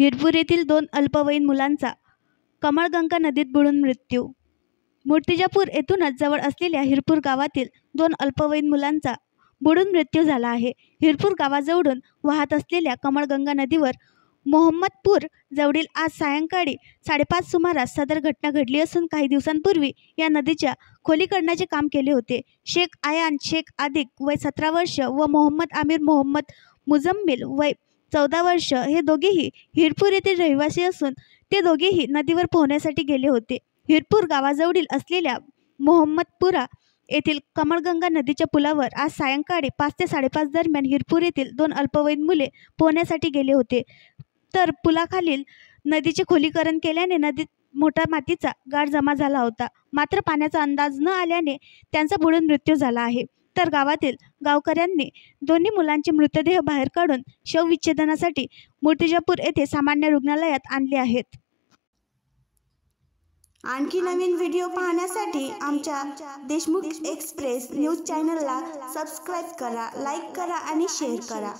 हिरपूर येथील 2 अल्पवयीन मुलांचा कमळगंगा नदीत बुडून मृत्यू। मूर्तिजापूर येथूनच जवळ असलेल्या हिरपूर गावातील 2 अल्पवयीन मुलांचा बुडून मृत्यू झाला आहे। हिरपूर गावाजवळून वाहत असलेल्या कमळगंगा नदीवर मोहम्मदपूर जवळील आज सायंकाळी 5:30 सुमारास सदर घटना घडली असून काही दिवसांपूर्वी या नदीच्या खोलीकरणाचे काम केले होते। शेख आयान शेख आदिक वय 17 वर्ष व मोहम्मद आमिर मोहम्मद मुजम्मिल वय 14 वर्ष हे दोघेही हिरपूर येथील रहिवासी असून ते दोघेही नदीवर पोहण्यासाठी गेले होते। हिरपूर गावाजवळील असलेल्या मोहम्मदपुरा येथील कमळगंगा नदीच्या पुलावर आज सायंकाळी 5 ते 5:30 दरम्यान हिरपूर येथील 2 अल्पवयीन मुले पोहण्यासाठी गेले होते, तर पुलाखालील नदीचे खोलीकरण केल्याने नदीत मोठा मातीचा गाळ जमा झाला होता। मात्र पाण्याचा अंदाज न आल्याने त्यांचा बुडून मृत्यू झाला आहे। तर गावातील गावकऱ्यांनी दोन्ही मुलांचे मृतदेह बाहेर काढून शवविच्छेदनासाठी मूर्तिजापूर येथे सामान्य रुग्णालयात आणले आहेत। आणखी नवीन व्हिडिओ पाहण्यासाठी आमच्या देशमुख एक्सप्रेस न्यूज चॅनलला सबस्क्राईब करा, लाईक करा आणि शेअर करा।